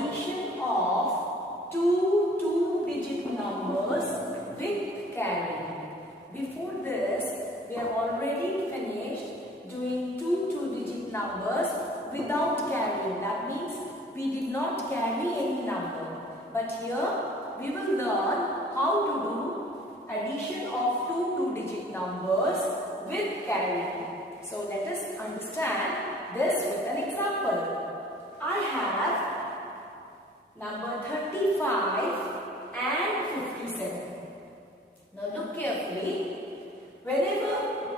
addition of two two-digit numbers with carry. Before this, we have already finished doing two two-digit numbers without carry. That means we did not carry any number. But here we will learn how to do addition of two two-digit numbers with carry. So let us understand this with an example. I have number 35 and 57. Now look carefully. Whenever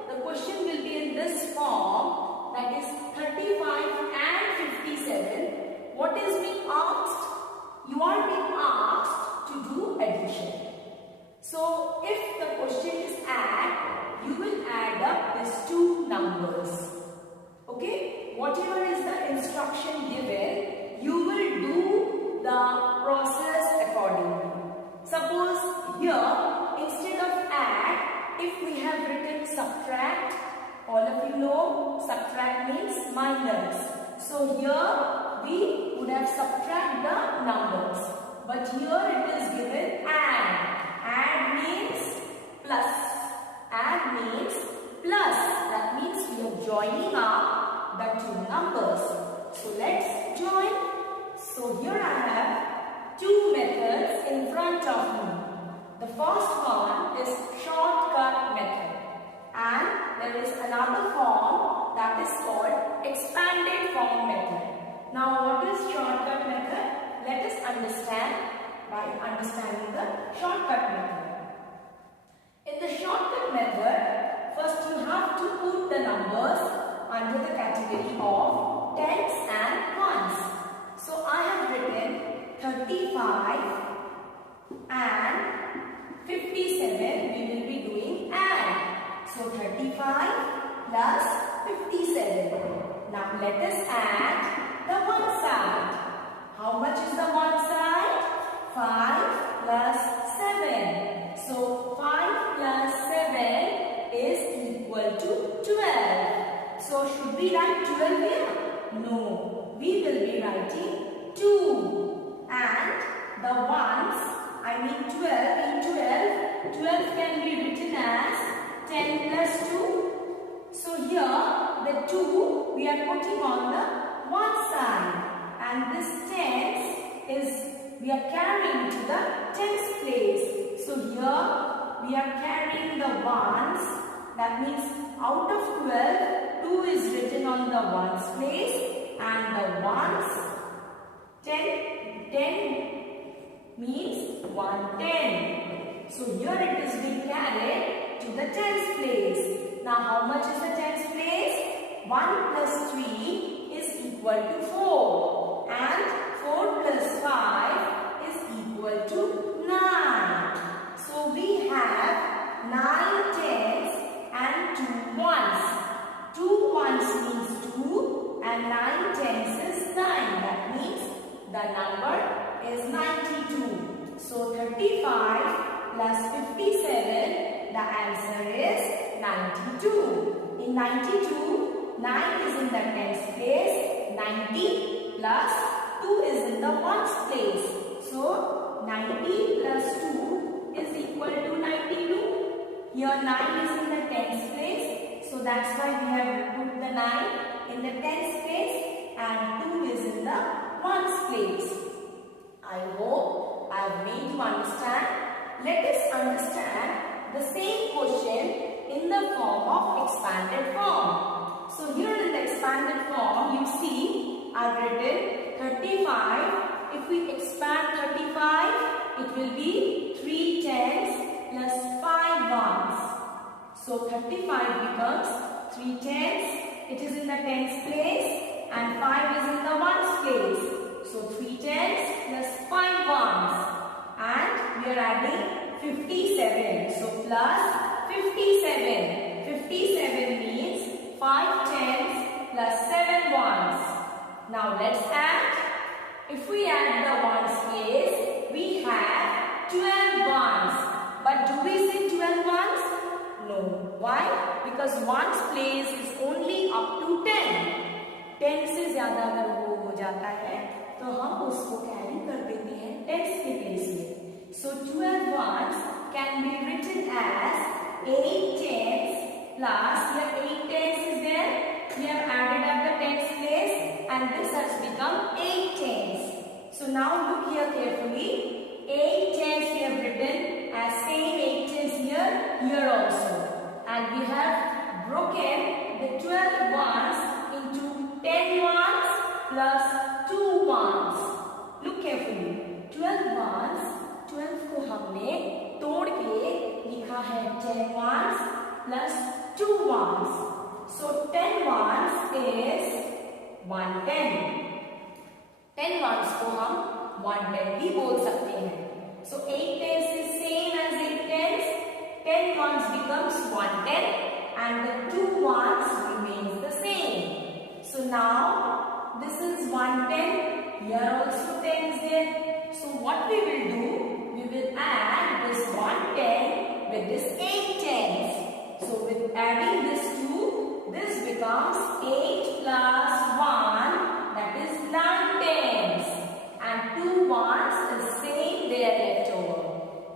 the question will be in this form, that is 35 and 57, what is being asked? You are being asked to do addition. So if the question is add, you will add up these two numbers. Okay? Whatever is the instruction given, you will do the process accordingly. Suppose here, instead of add, if we have written subtract, all of you know subtract means minus. So here we would have subtract the numbers. But here it is given add. Add means plus. Add means plus. That means we are joining up the two numbers. So let's join. So here I have two methods in front of me. The first one is shortcut method. And there is another form that is called expanded form method. Now what is shortcut method? Let us understand by understanding the shortcut method. In the shortcut method, first you have to put the numbers under the category of tens and ones. So I have written 35 and 57, we will be doing add. So 35 plus 57. Now let us add the one side. How much is the one side? 5 plus 7. So 5 plus 7 is equal to 12. So should we write 12 here? No. We will be writing 2. And the ones, I mean 12, in 12, 12 can be written as 10 plus 2. So here the 2 we are putting on the one side. And this tens is we are carrying to the tens place. So here we are carrying the ones. That means out of 12, 2 is written on the ones place. And the ones, 10 means 110. So here it is being carried to the tens place. Now how much is the tens place? 1 plus 3 is equal to 4. And 4 plus 5 is equal to 9. So we have 9 tens and 2 ones. 2 ones means 2 and 9 tens is 9. That means the number is 92. So 35 plus 57, the answer is 92. In 92, 9 is in the tens place, 90 plus 2 is in the ones place. So 90 plus 2 is equal to 92. Here 9 is in the tens place. So that's why we have put the 9 in the tens place and 2 is in the ones place. I hope I have made you understand. Let us understand the same question in the form of expanded form. So here in the expanded form, you see I have written 35. If we expand 35, it will be 3 tens plus 5 ones. So 35 becomes 3 tens. It is in the tens place and 5 is in the ones place. So 3 tens plus 5 ones. And we are adding 57. So plus 57. 57 means 5 tens plus 7 ones. Now let's add. If we add the ones place, we have 12 ones. But do we say 12 ones? No. Why? Because ones place is only up to 10. 10 से ज़्यादा अगर वो हो जाता है तो हम उसको कैरी कर देते हैं टेंस के प्लेस में। So 12 ones can be written as 8 tens plus here 8 tens is there. We have added up the tens place and this has become 8 tens. So now look here carefully. 8 tens we have written as same 8 tens here also. And we have broken the 12 ones into 10 ones plus 2 ones. Look carefully. 12 ones, 12 को हमने तोड़ के लिखा है 10 ones plus 2 ones. So 10 ones is 110. 10 ones को हम 110 भी बोल सकते हैं. So 8 tens is same as 8 tens. 10 ones becomes 110 and the 2 ones remains the same. So now this is 110. Here also 10 is there. So what we will do? We will add this 110 with this 8 tens. So with adding this 2, this becomes 8 plus 1, that is 9 tens. And 2 ones is same there left over.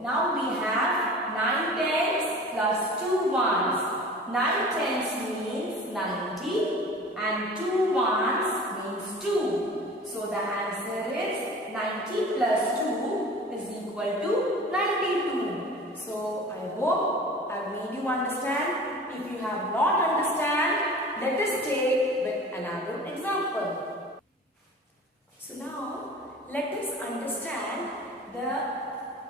Now we have 9 tens plus 2 ones. 9 tens means 90 and 2 ones means 2. So the answer is 90 plus 2 is equal to 92. So I hope I made you understand. If you have not understand, let us take with another example. So now let us understand the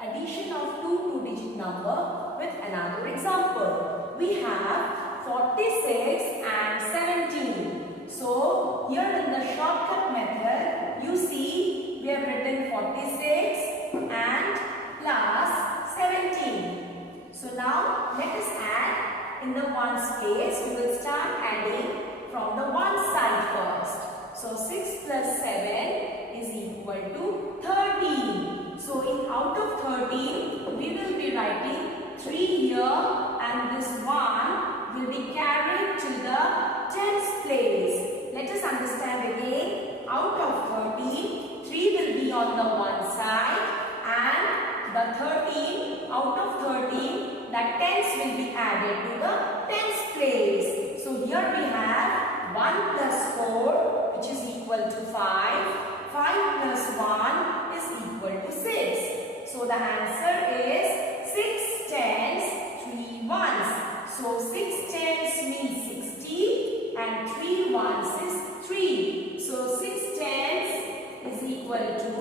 addition of two two-digit number with another example. We have 46 and 17. So here in the shortcut method, you see we have written 46 and plus 17. So now let us add in the ones place. We will start adding from the one side first. So 6 plus 7 is equal to 13. So in out of 13, we will be writing 3 here and this 1 will be carried to the tens place. Let us understand again. Out of 13, 3 will be on the one side and the 13, out of 13, that tens will be added to the tens place. So here we have 1 plus 4 which is equal to 5. 5 plus 1 is equal to 6. So the answer is 6 tens, 3 ones. So 6 tens means 60 and 3 ones is 3. So 6 tens is equal to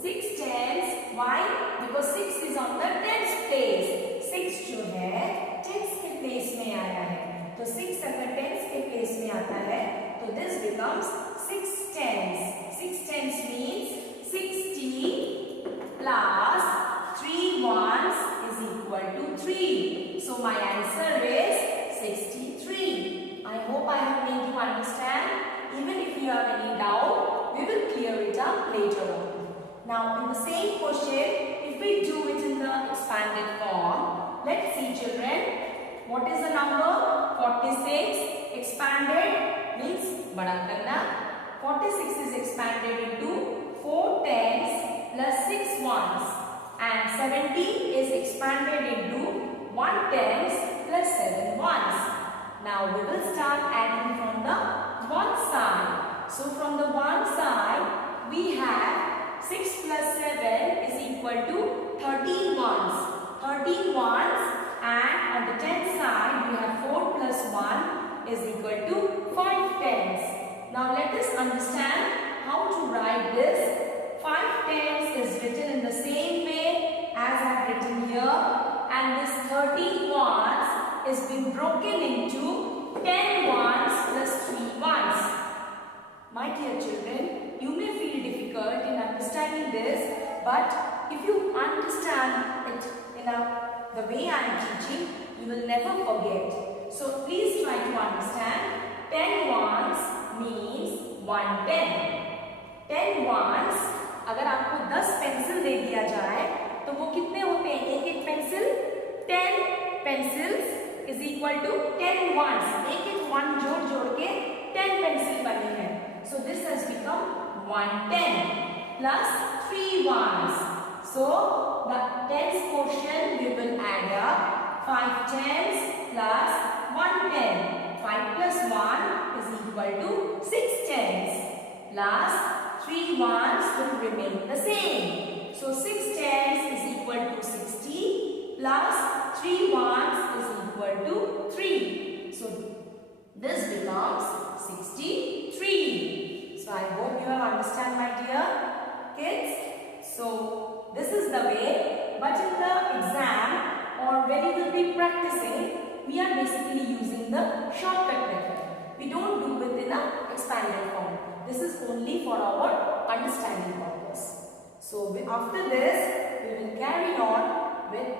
6 tens. Why? Because 6 is on the tens place. 6 जो है tens के place में आया है. तो 6 अगर tens के place में आता है तो this becomes 6 tens. 6 tens means 60 plus 3 ones is equal to 3. So my answer is 63. I hope I have made you understand. Even if you have any doubt, we will clear it up later on. Now in the same question, if we do it in the expanded form, let's see children. What is the number? 46 expanded means bada karna. 46 is expanded into 4 tens plus 6 ones and 70 is expanded into 1 tens plus 7 ones. Now we will start adding from the one side. So from the one side we have 6 plus 7 is equal to 13 ones. 13 ones and on the 10th side we have 4 plus 1 is equal to 5 tens. Now let us understand how to write this. 5 tens is written in the same way as I have written here and this 13 ones is being broken into 10 ones plus 3 ones. My dear children, you may feel difficult in understanding this, but if you understand it in the way I am teaching, you will never forget. So please try to understand. 10 ones means 110. 10 ones, अगर आपको 10 pencil दे दिया जाए तो वो कितने होते हैं? एक एक pencil 10 pencils is equal to 10 ones. एक 1 जोड़ के 10 pencil बनी है. So this has become 110 plus 3 ones. So the tens portion we will add up 5 tens plus 1 10. 5 plus 1 is equal to 6 tens plus 3 ones will remain the same. So 6 tens is equal to 60 plus 3 ones is equal to 3. So this becomes 63. So I hope you have understand, my dear kids. So this is the way, but in the exam or when you will be practicing, we are basically using the shortcut method. We don't do it in a expanded form. This is only for our understanding purpose. So after this, we will carry on with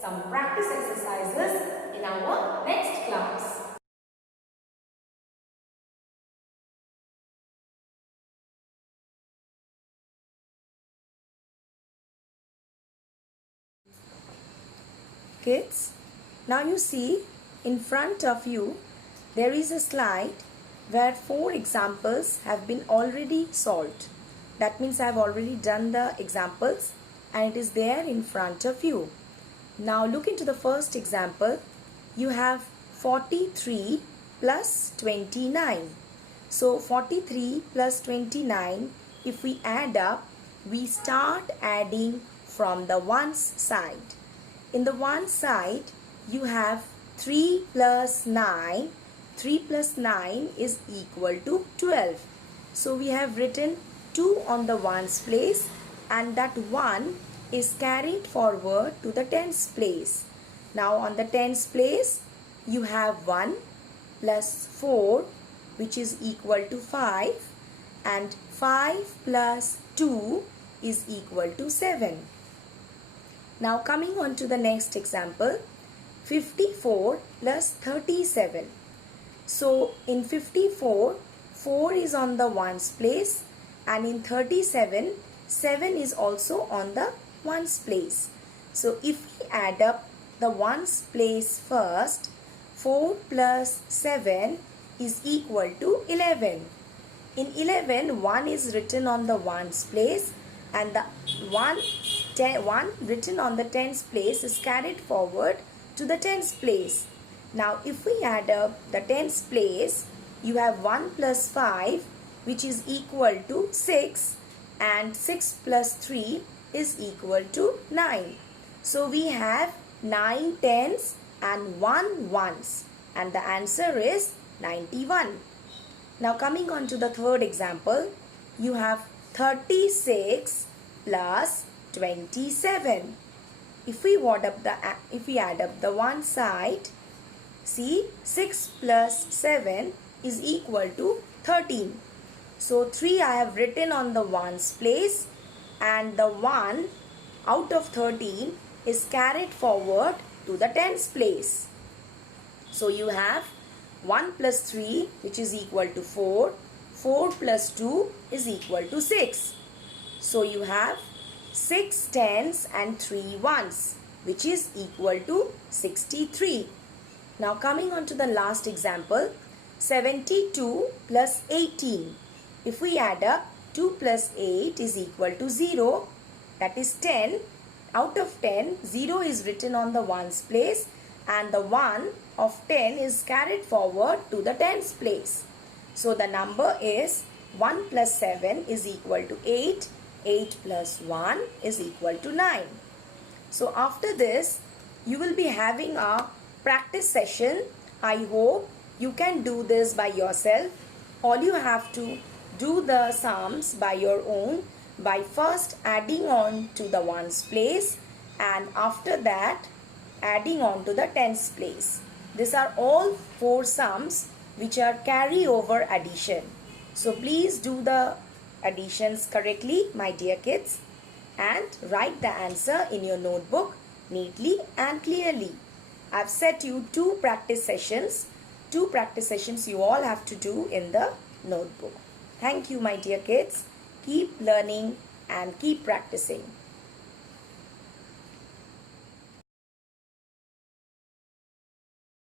some practice exercises in our next class. Kids, now you see in front of you there is a slide where 4 examples have been already solved. That means I have already done the examples and it is there in front of you. Now look into the first example. You have 43 plus 29. So 43 plus 29, if we add up, we start adding from the ones side. In the one side, you have 3 plus 9. 3 plus 9 is equal to 12. So we have written 2 on the ones place and that 1 is carried forward to the tens place. Now on the tens place, you have 1 plus 4 which is equal to 5 and 5 plus 2 is equal to 7. Now coming on to the next example, 54 plus 37. So in 54, 4 is on the ones place and in 37, 7 is also on the ones place. So if we add up the ones place first, 4 plus 7 is equal to 11. In 11, 1 is written on the ones place and the 1 written on the tens place is carried forward to the tens place. Now if we add up the tens place, you have 1 plus 5 which is equal to 6 and 6 plus 3 is equal to 9. So we have 9 tens and 1 ones and the answer is 91. Now coming on to the third example, you have 36 plus 27. If we add up the one side, see 6 plus 7 is equal to 13. So 3 I have written on the ones place and the 1 out of 13 is carried forward to the tens place. So you have 1 plus 3 which is equal to 4. 4 plus 2 is equal to 6. So you have 6 tens and 3 ones which is equal to 63. Now coming on to the last example, 72 plus 18. If we add up, 2 plus 8 is equal to 0, that is 10. Out of 10, 0 is written on the ones place and the 1 of 10 is carried forward to the tens place. So the number is 1 plus 7 is equal to 8. 8 plus 1 is equal to 9. So after this, you will be having a practice session. I hope you can do this by yourself. All you have to do the sums by your own by first adding on to the ones place and after that adding on to the tens place. These are all 4 sums which are carry over addition. So please do the additions correctly, my dear kids, and write the answer in your notebook neatly and clearly. I've set you 2 practice sessions. 2 practice sessions you all have to do in the notebook. Thank you, my dear kids. Keep learning and keep practicing.